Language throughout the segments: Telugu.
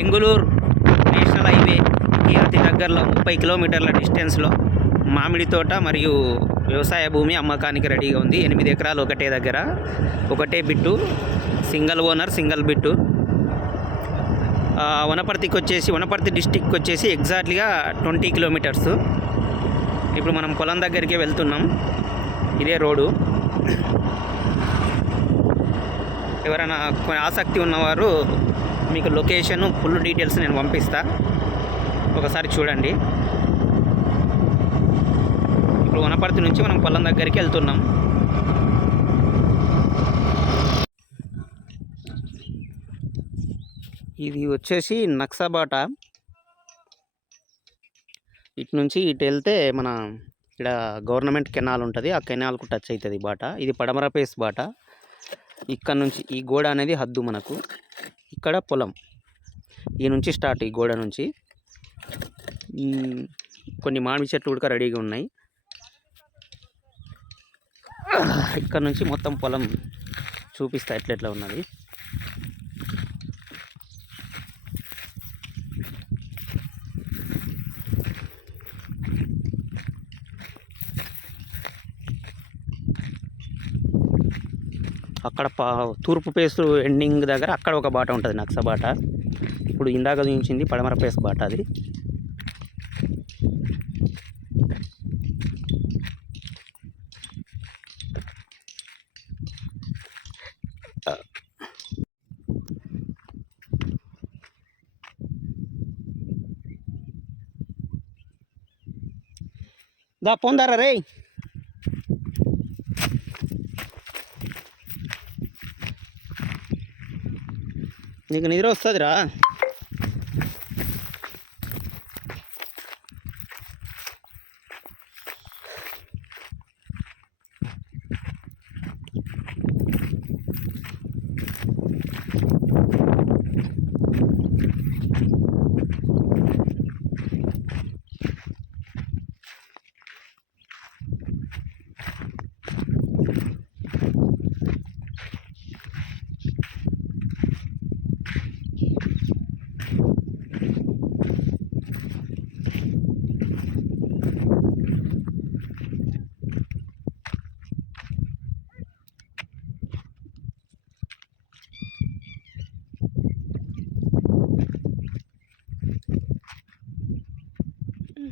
బెంగుళూరు నేషనల్ హైవే అతి దగ్గరలో ముప్పై కిలోమీటర్ల డిస్టెన్స్లో మామిడి తోట మరియు వ్యవసాయ భూమి అమ్మకానికి రెడీగా ఉంది. ఎనిమిది ఎకరాలు ఒకటే దగ్గర ఒకటే bit single owner single bit. వనపర్తికి వచ్చేసి వనపర్తి డిస్టిక్కి వచ్చేసి ఎగ్జాక్ట్లీగా ట్వంటీ కిలోమీటర్స్. ఇప్పుడు మనం పొలం దగ్గరికి వెళ్తున్నాం. ఇదే రోడ్డు. ఎవరైనా కొన్ని ఆసక్తి ఉన్నవారు మీకు లొకేషన్ ఫుల్ డీటెయిల్స్ నేను పంపిస్తా. ఒకసారి చూడండి. ఇప్పుడు వనపర్తి నుంచి మనం పొలం దగ్గరికి వెళ్తున్నాం. ఇది వచ్చేసి నక్సబాట. ఇటు నుంచి ఇటు వెళ్తే మన ఇక్కడ గవర్నమెంట్ కెనాల్ ఉంటుంది. ఆ కెనాల్కు టచ్ అవుతుంది బాట. ఇది పడమర పేస్ బాట. ఇక్కడ నుంచి ఈ గోడ అనేది హద్దు మనకు. ఇక్కడ పొలం. ఈ నుంచి స్టార్ట్ ఈ గోడ నుంచి. కొన్ని మామిడి చెట్లు కూడా రెడీగా ఉన్నాయి. ఇక్కడ నుంచి మొత్తం పొలం చూపిస్తా ఎట్లెట్లా ఉన్నది. అక్కడ పా తూర్పు పేసు ఎండింగ్ దగ్గర అక్కడ ఒక బాట ఉంటుంది నక్స బాట. ఇప్పుడు ఇందాక చూపించింది పడమర పేస్ బాట అది. దా పొందారా రే నీకు నిద్ర వస్తుందిరా.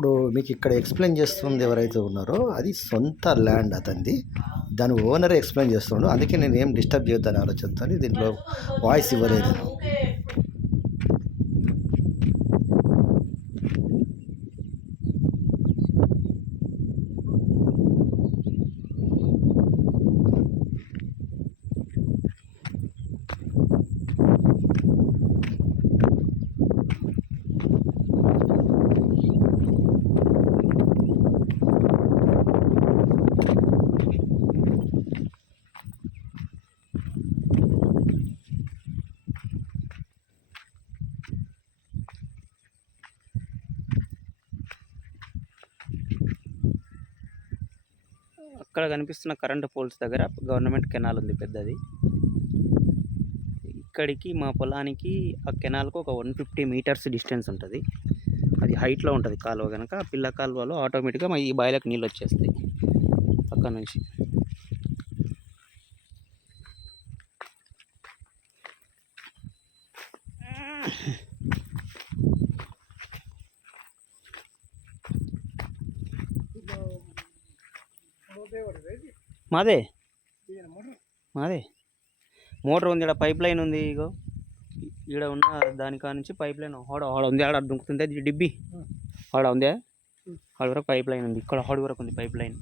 ఇప్పుడు మీకు ఇక్కడ ఎక్స్ప్లెయిన్ చేస్తుంది ఎవరైతే ఉన్నారో అది సొంత ల్యాండ్ అతనిది. దాని ఓనర్ ఎక్స్ప్లెయిన్ చేస్తున్నాడు అందుకే నేను ఏం డిస్టర్బ్ చేయొద్దని ఆలోచనతో దీంట్లో వాయిస్ ఇవ్వలేదు. అక్కడ కనిపిస్తున్న కరెంటు పోల్స్ దగ్గర గవర్నమెంట్ కెనాల్ ఉంది పెద్దది. ఇక్కడికి మా పొలానికి ఆ కెనాల్కు ఒక వన్ ఫిఫ్టీ మీటర్స్ డిస్టెన్స్ ఉంటుంది. అది హైట్లో ఉంటుంది కాలువ కనుక పిల్ల కాలువలో ఆటోమేటిక్గా మా ఈ బాయిలకు నీళ్ళు వచ్చేస్తాయి. అక్కడ నుంచి. మాదే? మాదే? మోటార్ ఉంది ఇక్కడ పైప్ లైన్ ఉంది ఇగో. ఈడ ఉన్న దాని కాడ నుంచి పైప్ లైన్. ఆడ ఆడ ఉంది ఆడ దుంకుతుంది అది డిబ్బి. ఆడ ఉందే? ఆడ వరకు పైప్ లైన్ ఉంది. ఇక్కడ ఆడ వరకు ఉంది పైప్ లైన్.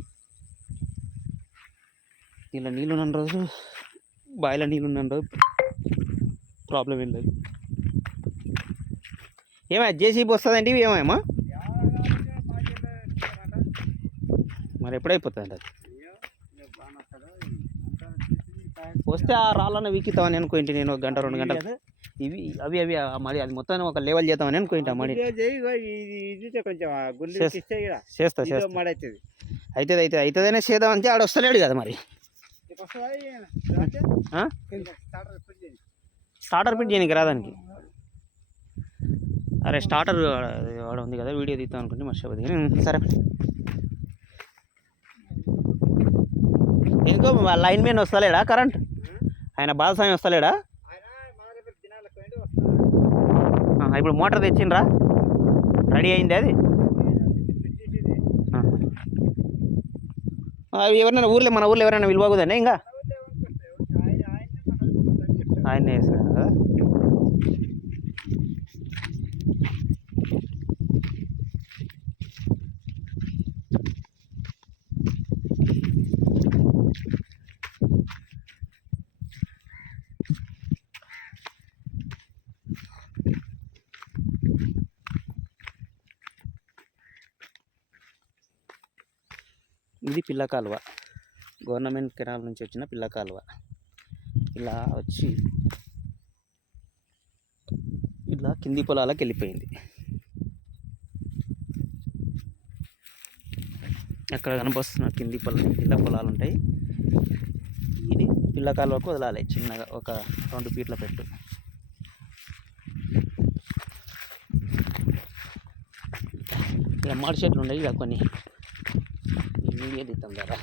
ఇలా నీళ్ళు ఉన్న రోజు బావిలో నీళ్ళు ఉన్న రోజు ప్రాబ్లం ఏం లేదు. ఏమో జేసీబీ వస్తుందండి ఏమేమో? మరి ఎప్పుడైపోతుంది అది? వస్తే ఆ రాళ్ళన్న వీకితామని అనుకోండి నేను ఒక గంట రెండు గంటలు. ఇవి అవి అవి మడి అది మొత్తం ఒక లెవెల్ చేద్దామని ఇస్తే ఇక్కడ చేస్తా. చేస్తా అయితే అయితే అవుతుందనే చేద్దాం అంటే ఆడ వస్తలేడు కదా మరి? స్టార్టర్ పిట్ చేయడానికి రాదానికి అరే స్టార్టర్ ఉంది కదా వీడియో తీద్దాం అనుకుంటే మర్చిపోతుంది సరే. ఇంకో లైన్ మ్యాన్ వస్తలేడా కరెంట్? ఆయన బాలస్వామి వస్తలేడా? ఇప్పుడు మోటార్ తెచ్చిండ్రా? రెడీ అయింది అది. ఆ, ఎవరైనా ఊర్లో మన ఊర్లో ఎవరైనా విలువగుదండి ఇంకా? ఆయనే వేస్తాడు కదా? ఇది పిల్ల కాలువ. గవర్నమెంట్ కెనాల్ నుంచి వచ్చిన పిల్ల కాలువ. ఇలా వచ్చి ఇలా కింది పొలాలకు వెళ్ళిపోయింది. అక్కడ కనిపిస్తున్న కింది పొలం కింద పొలాలు ఉంటాయి. ఇది పిల్ల కాలువకు వదలాలి. చిన్నగా ఒక రెండు ఫీట్ల పెట్టు. ఇలా మాడి చెట్లు ఉన్నాయి ఇక కొన్ని. వీడియో తీద్దాం కదా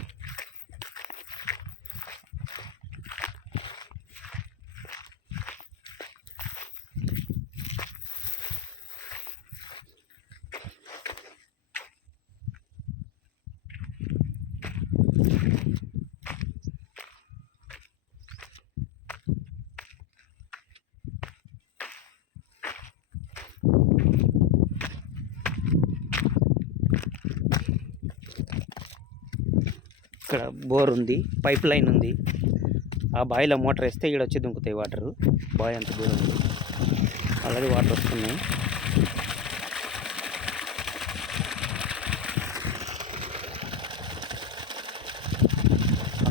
ఇక్కడ బోర్ ఉంది పైప్ లైన్ ఉంది. ఆ బావిలో మోటార్ వేస్తే ఇక్కడ వచ్చి దుంకుతాయి వాటరు. బావి అంత దూరం ఉంది. ఆల్రెడీ వాటర్ వస్తున్నాయి.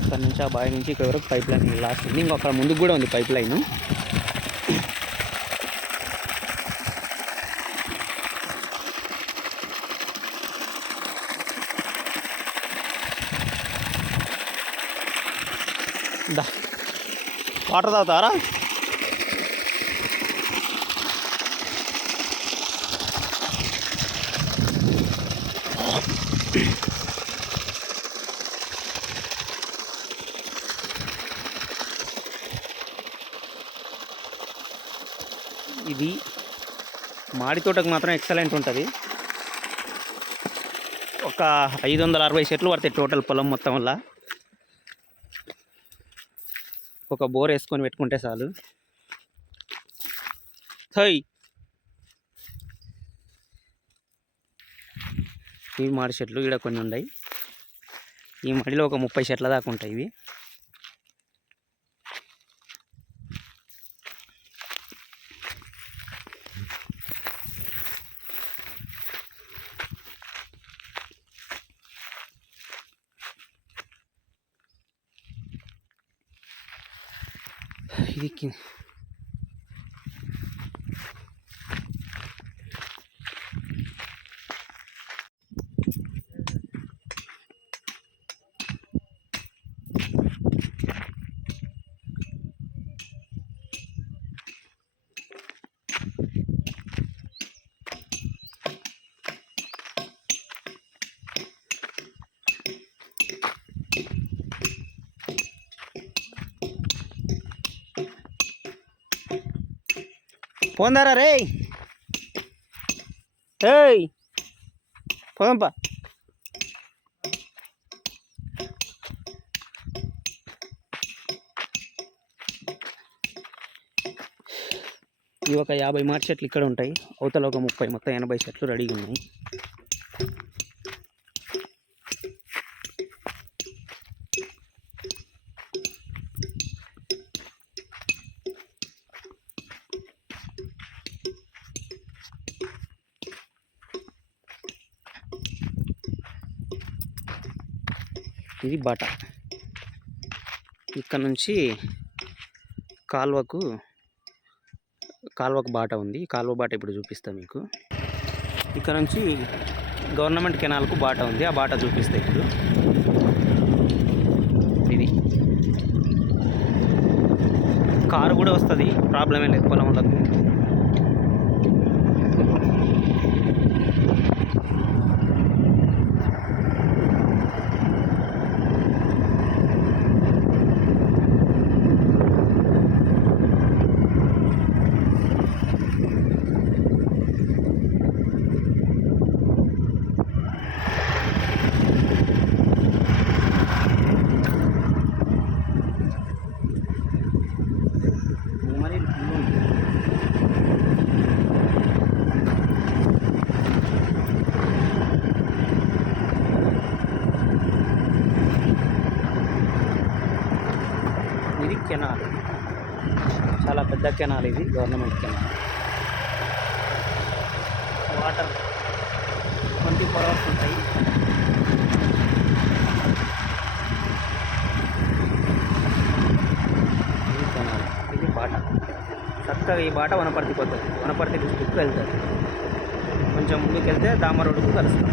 అక్కడ నుంచి ఆ బావి నుంచి ఇక్కడ వరకు పైప్ లైన్ లాస్ట్ ఉంది. ఇంకా అక్కడ ముందుకు కూడా ఉంది పైప్ లైన్ దా వాటర్ తాగుతారా ఇది మాడి తోటకు మాత్రం ఎక్సలెంట్ ఉంటుంది. ఒక ఐదు వందల అరవై చెట్లు పడతాయి టోటల్ పొలం మొత్తం వల్ల. ఒక బోర్ వేసుకొని పెట్టుకుంటే చాలు. హై! ఇవి మాడి చెట్లు ఇక్కడ కొన్ని ఉన్నాయి ఈ మడిలో ఒక ముప్పై చెట్ల దాకా ఉంటాయి ఇవి. ఇది పోందారా రే? ఏయ్! పోదాంపా. ఇవి ఒక యాభై మార్చి చెట్లు ఇక్కడ ఉంటాయి. అవతల ఒక ముప్పై మొత్తం ఎనభై చెట్లు రెడీగా ఉన్నాయి. ఇది బాట. ఇక్కడ నుంచి కాల్వకు కాల్వకు బాట ఉంది. కాల్వ బాట ఇప్పుడు చూపిస్తాను మీకు. ఇక్కడ నుంచి గవర్నమెంట్ కెనాల్కు బాట ఉంది. ఆ బాట చూపిస్తే ఇప్పుడు. ఇది. కారు కూడా వస్తుంది. ప్రాబ్లమే లేదు పొలంలకు మరి ఇది కెనాల్ చాలా పెద్ద కెనాల్ ఇది government canal. Water twenty four hours ఉంటాయి. ఇది కెనాల్ ఇది బాట. చక్కగా ఈ బాట వనపర్తికి పోతుంది. వనపర్తి డిస్టిక్కి వెళ్తుంది కొంచెం ముందుకు వెళ్తే దామరోడ్కు కలుస్తాం.